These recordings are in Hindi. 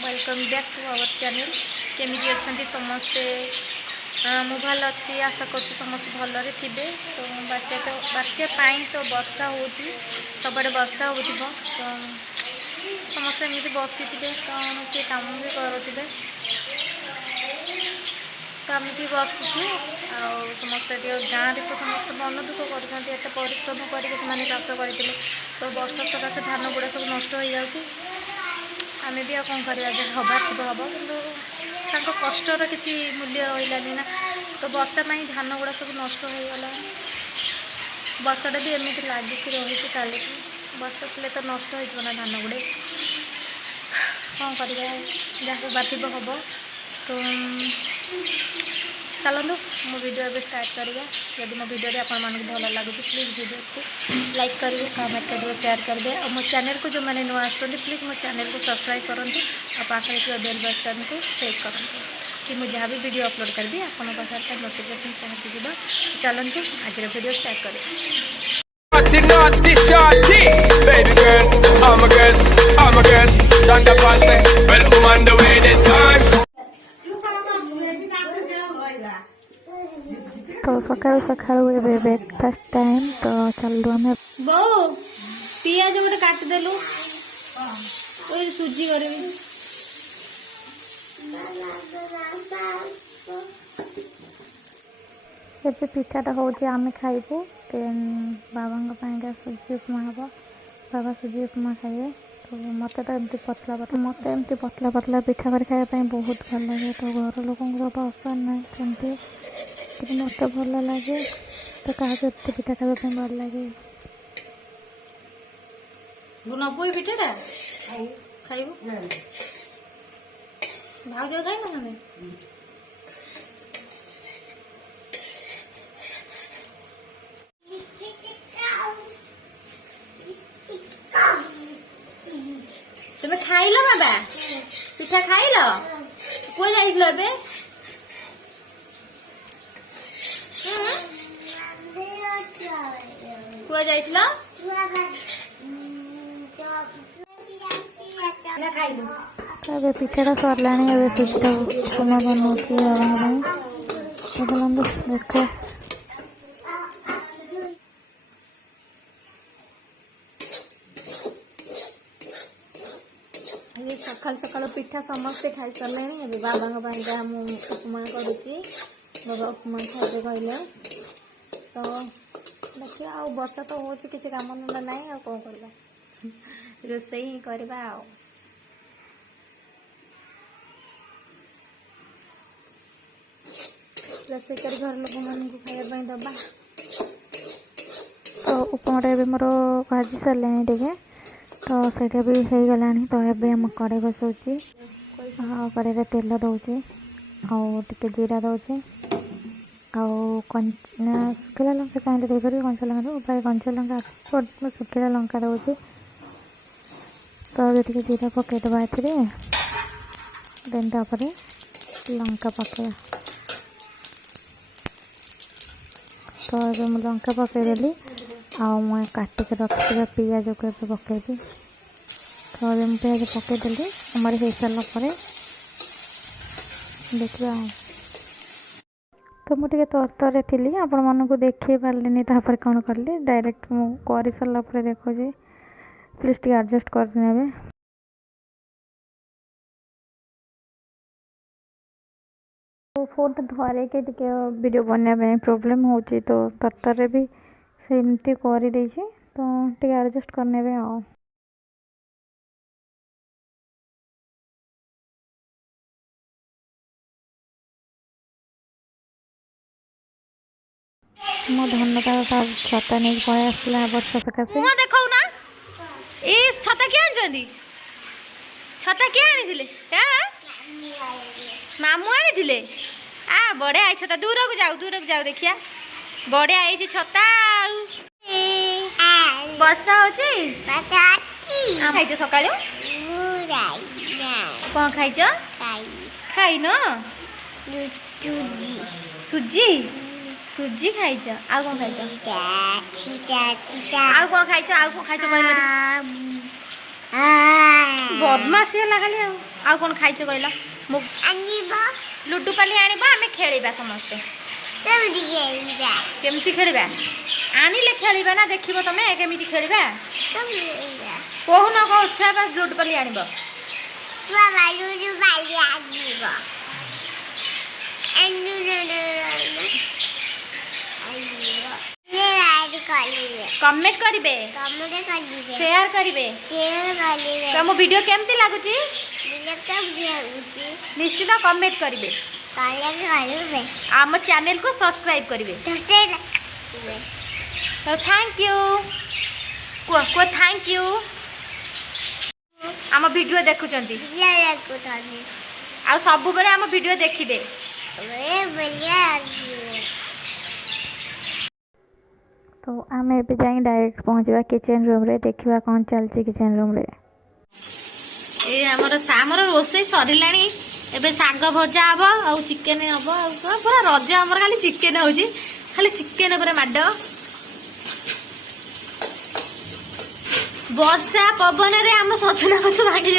Welcome back to our channel. केमी अच्छा समस्ते मु भल अच्छी आशा कर समस्त भलरे थे। तो बात्या तो वर्षा हो सब वर्षा हो तो समस्ते एमती बसी थे कौन किए कम भी करुवे तो आम भी बसुँ समस्ते गाँव में तो समस्त मन दुख कर परिश्रम करके चाष करते तो वर्षा सकाशे धान गुड़ा सब नष्ट हो जाती। आम भी आ कौन कर हबार थी हम कि कष्टर किसी मूल्य रही ना तो वर्षा धान गुड़ा सब नष्ट हो गला। वर्षाटा भी एमती लगिक रही काली वर्षा थे तो नष्ट हो ना धान गुड़े कौन कर जहाँ बात हम तो चलतु मो वीडियो ए स्टार्ट करिए। जब मो वीडियो आपण मानक भल लगे प्लीज़ वीडियो को लाइक करेंगे, कमेंट करेंगे, शेयर करेंगे और मो चैनल को जो मैंने नुआ आसते प्लीज़ मो चैनल को सब्सक्राइब करूँ और पाखे बेल बटन को क्लिक करूँ कि मुझे जहाँ भी वीडियो अपलोड करी आपको पाखे नोटिफिकेशन पहुँचीज। चलतु आज वीडियो स्टार्ट करें। तो सका सका ब्रेकफास्ट टाइम तो चलू आम बो पियाज गोटे काटिदेलु सुजी कर पिठाटा हूँ आम खाइबू बाबा सुजी उपमा हम बाबा सुजी उपमा खाइए। तो मत तो एमती पतला पतला मत एमती पतला पतला पिठा कर खायापी बहुत भल लगे। तो घर लोक पसंद ना सेमती कि मत भल लगे तो क्या पिठा खावाई भल लगे। नबू पिठाटा खाइबू भाज खाई ना तुम खाइल बाबा पिठा खाइल को जाइल कुआ जाइल अबे पिठाटा सरला सुजीटा उपमा बनाऊँ देख ये सकाल सकाल पिठा समस्ते खाई सारे अभी बाबा उपमा करुच्ची बाबा उपमा खाइबे कहले तो देखिए आ वर्षा तो हो किसी काम धंदा ना आ कौन करवा रोसई ही करवा रोसई कर घर लोक मान खाइबा दबा। तो उपमाटा भी मोर भाजी सारे टे तो ସେଇଟା भी हो गलानी। तो ଏବେ हम कड़े बसाऊँगी कड़े तेल दौचे आटे जीरा दौचे शुखिला लंका चाहे देकर कंचा लंका प्राय कंचा लंका शुखिला लंका दौचे। तो ये जीरा पकईदबा देन तापर लंका पकड़ा। तो ये लंका पकईदेली आ काटिक रखा पियाज को पकईबी। तो पियाज पकईदेली आमर हो सारापर देखा। तो मुझे तरतर थी आपण मानक देखे पारे तापर कौन कली डायरेक्ट मु कर सारापर देखो प्लीज टे एडजस्ट करने। तो फोन धरे के वीडियो बनने प्रोब्लेम हो तो तरतर भी सेमती कर तो टे एडजस्ट करने आ। मो धनटा छता नहीं पड़े आसला वर्षा सकाशे देखो ना ए छता क्या आनी छता क्या आनी मामू आनी आ बढ़िया आई छता दूर को जाओ देखिया बढ़िया आई छता वर्षा खाई सका कौन खाई खाई न सुजी सुजी खाई आ कौन खाई आ कौन खाई कहले बदमाशी है खाली आ कौन खाई कहल लुडु पाली आने आम खेल समस्ते केमती खेल आनिले खेल ना देख तुम केमी खेल कहून कौ छुआ लुडु पाली आण कमेंट करेंगे शेयर करेंगे तुम वीडियो केमती लगुच निश्चित कमेंट करेंगे आम चैनल को सब्सक्राइब करेंगे तो थैंक यू को थैंक यू आम वीडियो देखुं आ सब बेले आम वीडियो देखिए तो आम ए डायरेक्ट पहुँचा किचन रूम रे देखा कौन चलती किचन रूम रे आमर रोसे सरला एबे साग भजा हम आ चिकेन हम पूरा रज आम खाली चिकेन हो खाली चिकेन पूरा माड वर्षा पवन रे आम सजना गछ भांगी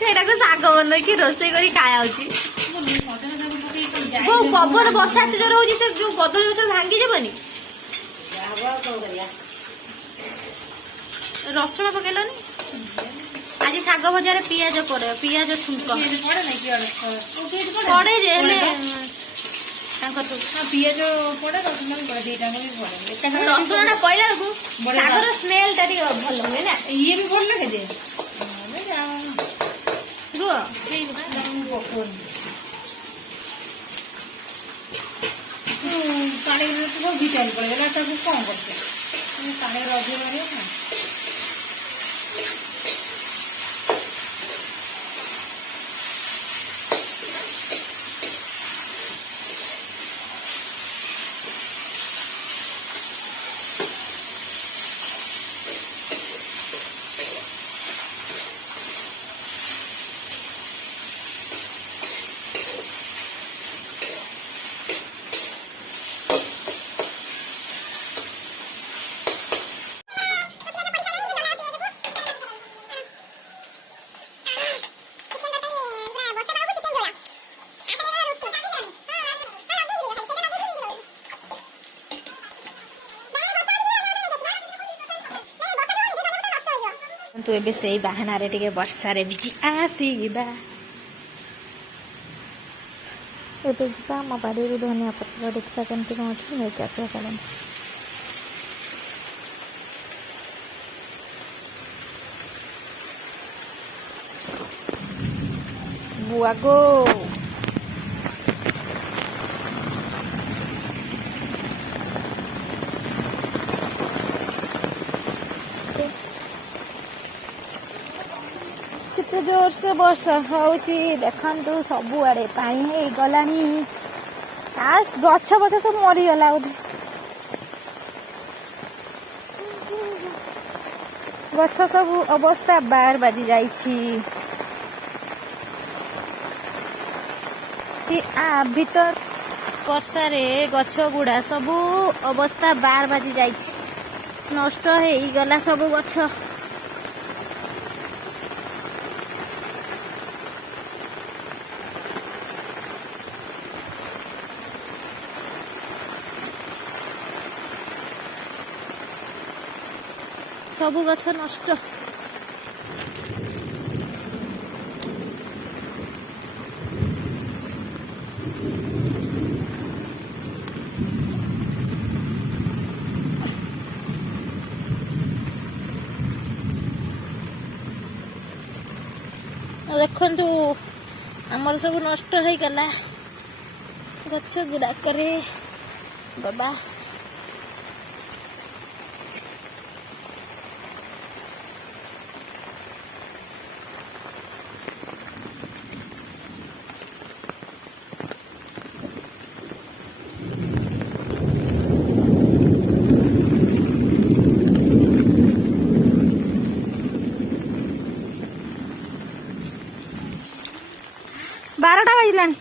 जाटा को साग बन कि रोसे कर खाया पवन वर्षा एत जोर हो जो कदली गछ भांगी जबनी रसुण पकेलनि आज शाग भजार पियाज पड़े पियाज छुंक पड़े पियाज पड़े रसुण टा पड़ा शागर स्मेल टा भल हुए ना ये भी भल लगे पानी भिटामिन पड़ेगा कौन करते पानी रज मारे तू ए से बाहाना टे वर्षा भिजी आसवा एम बाड़ी धनिया पत्र देखा केमती कौन अच्छी नहीं आसवा चल बुआ गो केते जोर से वर्षा होची देखंतु सबुआड़े पानी है गलानी काश गछ बछ सब मरी गला बोधे गछ सब अवस्था बार बाजी जाइछि आ भीतर वर्षा रे गछ गुड़ा सब अवस्था बार बाजी जाइछि नष्ट है गला सब गछ सबू गछ नष्ट देखु आमर सब नष्ट हो गला गछ गुड़ाक बाबा बारटा बजलानी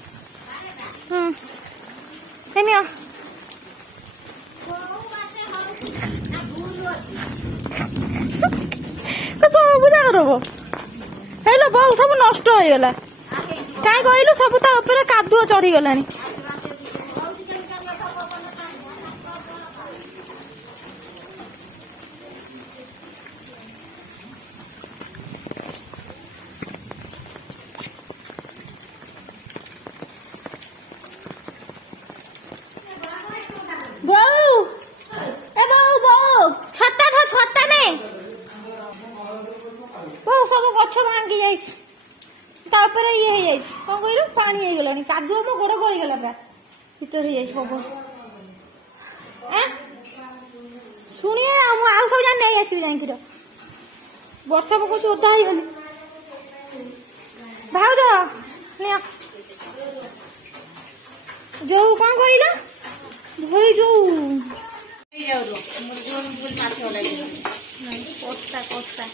सब जाक दब हेलो बहु सब नष्ट हो गला कहीं कहलु सब ता ऊपर कादुଅ चढ़ी गलानी बहु ए बहु छत्ता था छत्ता में बहु सब गछ भांगी जाई तापर ये हो जाई कौन कहलु पानी हो गलानी कादुओ मो गोड़ गली गला पूरा भीतर हो जाई सब शुणिए आउ सब जान नहीं आसी जाई किरो वर्षा पको ओदा ही गली भाउज ले जो कौन कहला भई जो कषा कषा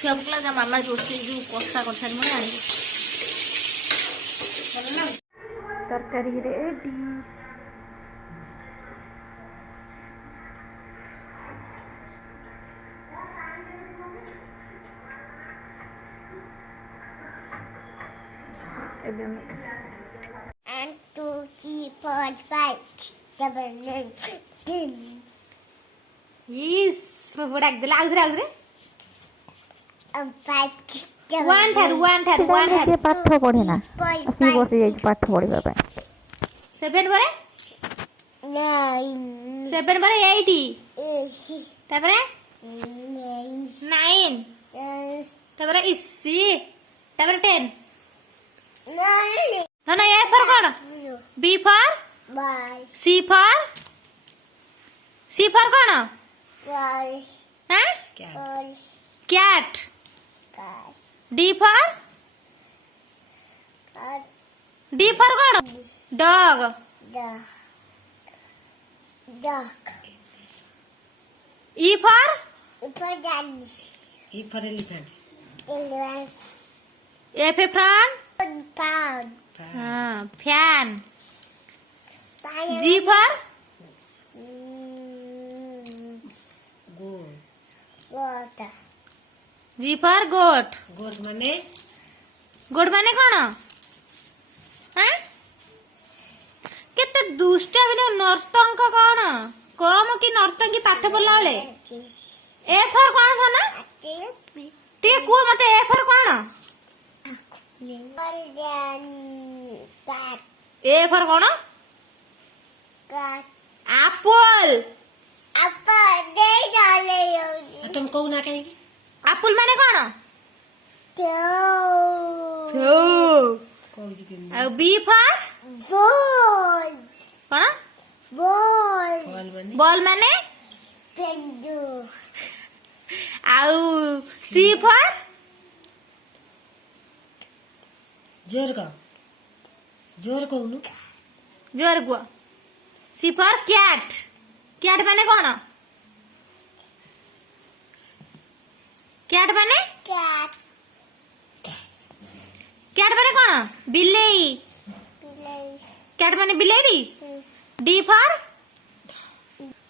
छुआ पकला मामा रोषे जो कषा कषा मुझे तरकारी रेडी And 2, 3, 4, 5, 7, 8, 10. Yes, मैं डाक दे आउरे आउरे 5, 1 थार पाठ पढ़े ना आसी बसी जाई पाठ पढ़िबा पय 7 बारे 9, 7 बारे 8 8, तापरे 9, 9 तापरे इसी तापरे 10 9, धना ए फॉर कौन B for bye, C for कौन bye, हैं bye, cat bye, D for कौन dog duck, E for for daddy, E for elephant. elephant, F ए फ्रॉन pound, हाँ fan pineapple, G for Goat. water, G for goat Goat माने गोट माने कौन हैं केते दुष्ट बिले नर्तंक कौन कम कि नर्तंकी पाठ पढ़ला बेले ए फॉर कौन था ना ते कुह मते ए फॉर कौन cat, ए फॉर कौन cat, Apple apple, they don't तुम कहू ना कहीं एप्पल माने कौन know. कहू जी के आ बी फॉर Ball, कौन ball, बॉल माने बॉल माने pendu, आउ सी फॉर जोर का जोर कहू नु जोर गुआ सी फॉर कैट कैट माने कौन कैट माने cat, कैट माने कौन बिल्ली play, कैट माने बिलेडी डी फॉर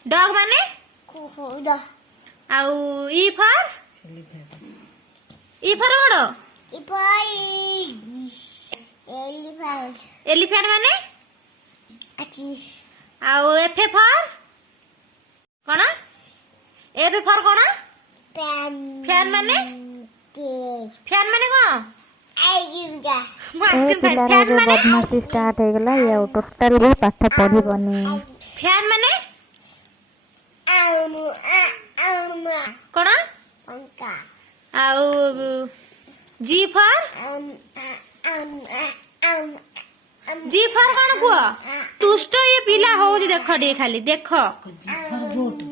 डॉग माने kuda, आउ E for elephant E for कौन elephant, एलिफेंट माने achis, आउ एफ ए फॉर कौन एफ ए फॉर कौन pen, फैन माने cake, फैन माने कौन ayuda, ए पिलार फैन जो माने बदमाशी स्टार्ट हो गला या टोटल भी पाठ पढ़िबनी फैन माने alma, alma, कौन anka, आउ जी फॉर जी फॉर कौन कुह तुष्ट ये पिला हो देख टे खाली देख फॉर गोट